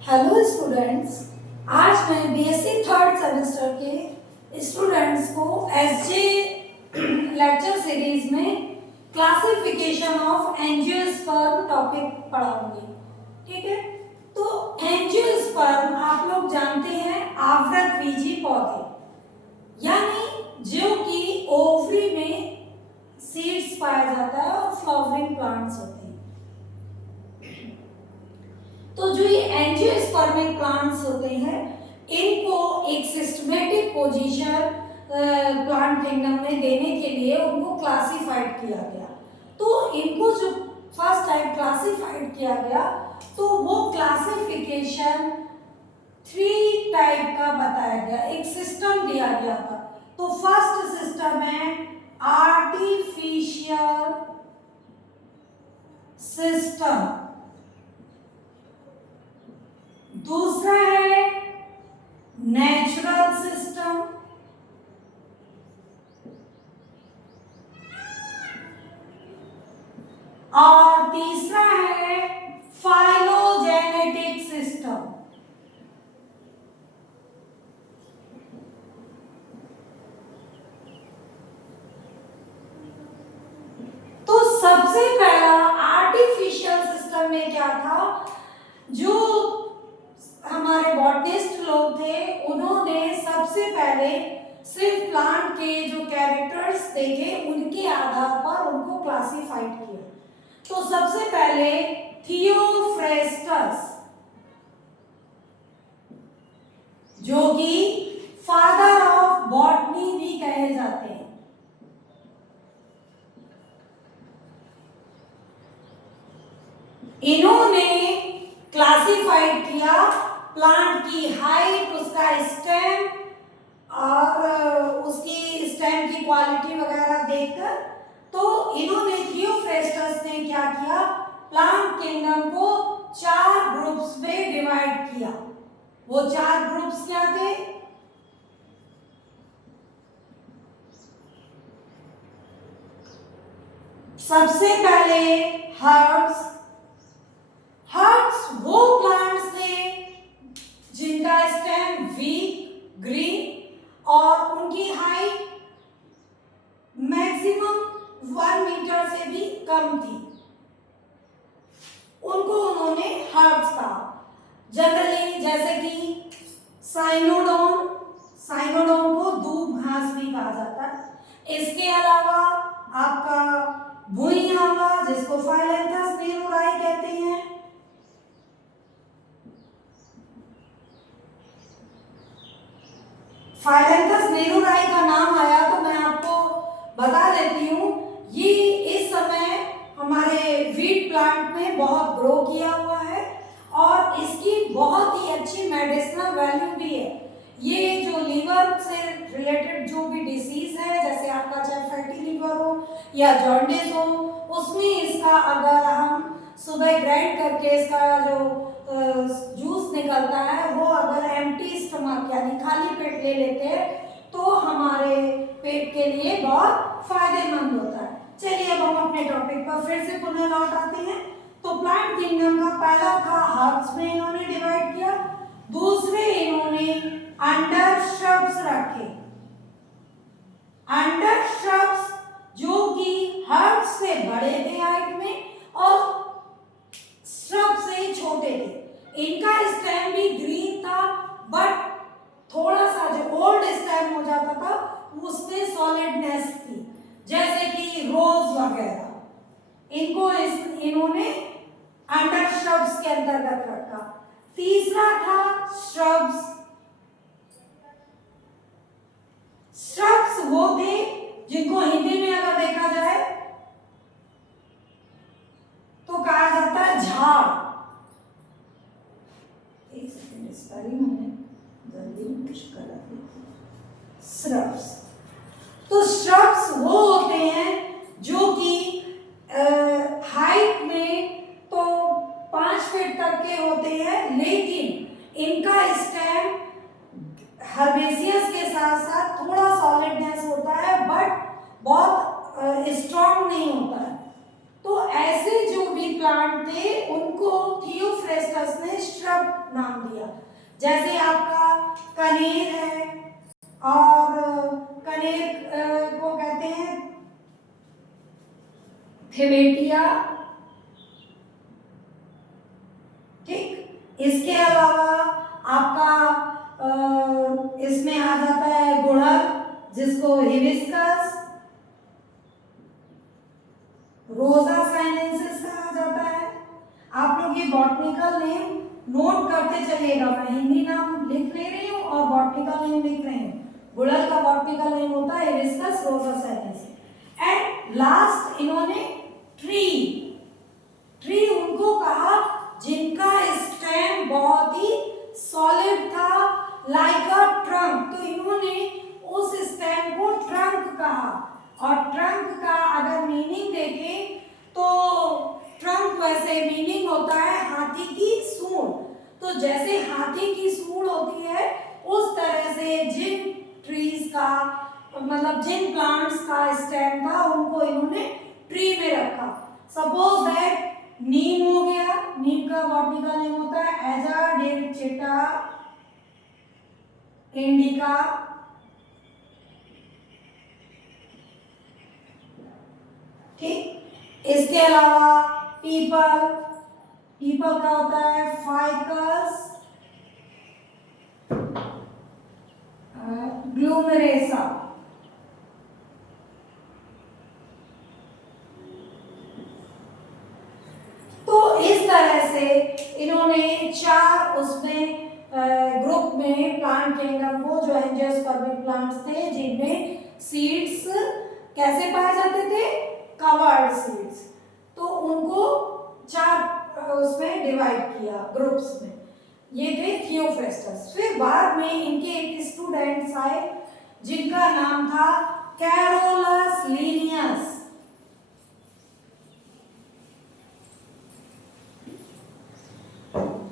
Hello students, आज मैं BSc third semester के स्टूडेंट्स को एसजे लेक्चर सीरीज में क्लासिफिकेशन ऑफ एंजियोस्पर्म टॉपिक पढ़ाऊंगी। ठीक है, तो एंजियोस्पर्म आप लोग जानते हैं आवृतबीजी पौधे, यानी जो कि ओवरी में सीड्स पाया जाता है और फ्लावरिंग प्लांट्स होते हैं। तो जो ये एंजियोस्पर्मिक प्लांट्स होते हैं, इनको एक सिस्टमेटिक पोजीशन प्लांट किंगडम में देने के लिए उनको क्लासिफाइड किया गया। तो इनको जो फर्स्ट टाइम क्लासिफाइड किया गया, तो वो क्लासिफिकेशन 3 टाइप का बताया गया, एक सिस्टम दिया गया था। तो फर्स्ट सिस्टम है आर्टिफिशियल सिस्टम, दूसरा है नेचुरल सिस्टम, और तीसरा है फाइलोजेनेटिक सिस्टम। तो सबसे पहला आर्टिफिशियल सिस्टम में क्या था, जो हमारे बॉटनिस्ट लोग थे उन्होंने सबसे पहले सिर्फ प्लांट के जो कैरेक्टर्स देखे उनके आधार पर उनको क्लासिफाइड किया। तो सबसे पहले थियोफ्रेस्टस, जो कि फादर ऑफ बॉटनी भी कहे जाते हैं, इन्होंने क्लासिफाइड किया प्लांट की हाइट, उसका स्टेम और उसकी स्टेम की क्वालिटी वगैरह देखकर। तो इन्होंने थियोफ्रेस्टस ने क्या किया, प्लांट किंगडम को 4 ग्रुप्स में डिवाइड किया। वो 4 ग्रुप्स क्या थे? सबसे पहले हर्ब्स। हर्ब्स वो प्लांट्स थे जिनका स्टेम वीक, ग्रीन और उनकी हाइट मैक्सिमम 1 मीटर से भी कम थी, उनको उन्होंने हर्ब्स कहा। जनरली जैसे कि साइनोडोन, साइनोडोन को दूब घास भी कहा जाता है। इसके अलावा आपका भुई आंवला, जिसको फाइलेंथस नेरूराई कहते हैं, फाइलेंथस नेरूराई का नाम आया तो मैं आपको बता देती हूँ, ये इस समय हमारे वीट प्लांट में बहुत ग्रो किया हुआ है और इसकी बहुत ही अच्छी मेडिसिनल वैल्यू भी है। ये जो लीवर से रिलेटेड जो भी डिसीज है, जैसे आपका चाहे फैटी लीवर हो या जॉन्डिस हो, उसमें इसका अगर हम सुबह ग्राइंड करके इसका जो जूस निकलता है, वो अगर एम्प्टी स्टमक यानी खाली पेट ले लेते हैं तो हमारे पेट के लिए बहुत फायदेमंद होता है। चलिए अब हम अपने टॉपिक पर फिर से पुनः लौट आते हैं। तो प्लांट किंगडम का पहला था हर्ब्स में इन्होंने डिवाइड किया, दूसरे इन्होंने अंडर श्रब्स रखे। अंडर श्रब्स जो कि हर्ब्स से बड़े थे हाइट में और श्रब से छोटे थे, इनका स्टेम भी ग्रीन था, बट थोड़ा सा जो ओल्ड स्टेम हो जाता था उसमें सॉलिडनेस थी, जैसे कि रोज वगैरह। इनको इन्होंने अंडर श्रब्स के अंतर्गत रखा। तीसरा था श्रब्स। श्रब्स वो थे जिनको हिंदी में अगर देखा जाए तो कहा जाता है झाड़। एक सेकंड, स्पेलिंग मैंने जल्दी कुछ कर दी। श्रब्स, तो श्रब्स वो होते हैं जो कि हाइट में तो 5 फीट तक के होते हैं, लेकिन इनका स्टेम हर्बेसियस के साथ साथ थोड़ा सॉलिडनेस होता है, बट बहुत स्ट्रॉन्ग नहीं होता है। तो ऐसे जो भी प्लांट थे उनको थियोफ्रेस्टस ने श्रब नाम दिया। जैसे आपका कनेर है, और कनेर को कहते हैं थेवेटिया, ठीक। इसके अलावा आपका इसमें आ जाता है गुड़हल, जिसको हिबिस्कस, रोजा साइनेंसिस कहा जाता है। आप लोग ये बॉटनिकल नेम नोट करते चलिएगा, मैं हिंदी नाम लिख नहीं रही हूँ और बॉटनिकल नेम लिख रही हूँ। गुड़हल का बॉटनिकल नेम होता है हिबिस्कस रोजा साइनेंसिस। एंड लास्ट इन्होंने ट्री उनको कहा जिनका स्टेम बहुत ही सॉलिड था, लाइक अ ट्रंक, तो इन्होंने उस स्टेम को ट्रंक कहा। और ट्रंक का अगर मीनिंग देखें तो ट्रंक वैसे मीनिंग होता है हाथी की सूंड, तो जैसे हाथी की सूंड होती है उस तरह से जिन ट्रीज का मतलब जिन प्लांट्स का स्टेम था उनको इन्होंने ट्री में रखा। सपोज दैट नीम हो गया, नीम का बॉटनिकल नेम होता है एजाडिरचिटा इंडिका, ठीक। इसके अलावा पीपल का होता है फाइकस ग्लूमेरेसा। तो इस तरह से इन्होंने 4 उसमें ग्रुप में प्लांट किंगडम को, जो एंजियोस्पर्मिक प्लांट्स थे जिनमें सीड्स कैसे पाए जाते थे, कवर्ड सीड्स, तो उनको 4 उसमें डिवाइड किया ग्रुप्स में। ये थे थियोफेस्टस। फिर बाद में इनके एक स्टूडेंट्स आए जिनका नाम था कैरोलस लीनियस।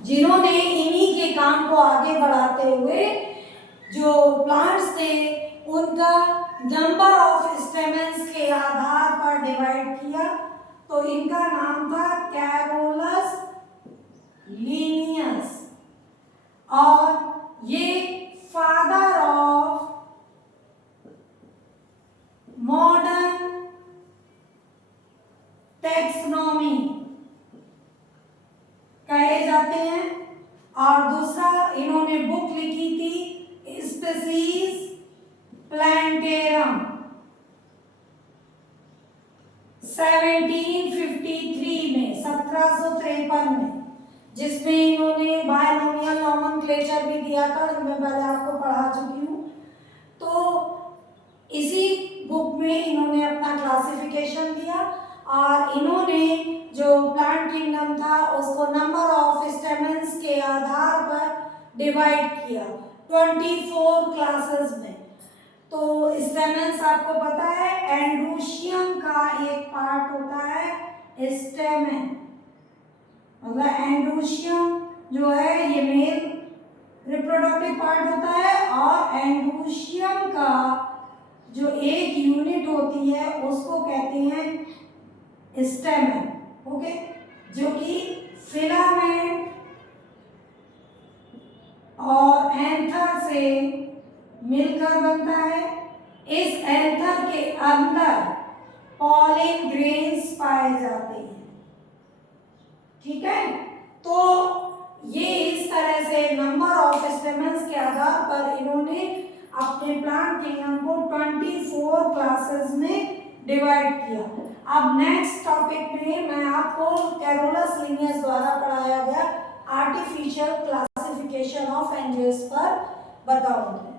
जिन्होंने इन्हीं के काम को आगे बढ़ाते हुए जो प्लांट्स थे उनका नंबर ऑफ स्टेमेंस के आधार पर डिवाइड किया, तो इनका नाम था कैरोलस लीनियस। और ये फादर ऑफ मॉडर्न टैक्सोनॉमी कहे जाते हैं। और दूसरा इन्होंने बुक लिखी थी स्पीसीज प्लांटेरम 1753 में, 1753 में, जिसमें इन्होंने बायनोमियल नोमेनक्लेचर भी दिया था, जो मैं पहले आपको पढ़ा चुकी हूँ। तो इसी बुक में इन्होंने अपना क्लासिफिकेशन दिया और इन्होंने जो प्लांट किंगडम था उसको नंबर ऑफ स्टेमेंस के आधार पर डिवाइड किया 24 क्लासेस में। तो स्टेमेंस आपको पता है एंड्रोशियम का एक पार्ट होता है स्टेमेन, मतलब एंड्रोशियम जो है ये मेल रिप्रोडक्टिव पार्ट होता है, और एंड्रोशियम का जो एक यूनिट होती है उसको कहते हैं स्टेमेन, ओके, जो कि फिलामेंट और एंथर से मिलकर बनता है। इस एंथर के अंदर पॉलिन ग्रेन्स पाए जाते हैं, ठीक है। तो ये इस तरह से नंबर ऑफ स्टेमेंस के आधार पर इन्होंने अपने प्लांट किंगडम को 24 क्लासेस में डिवाइड किया। अब नेक्स्ट टॉपिक में मैं आपको कैरोलस लीनियस द्वारा पढ़ाया गया आर्टिफिशियल क्लासिफिकेशन ऑफ एंजियोस्पर्म बताऊंगी।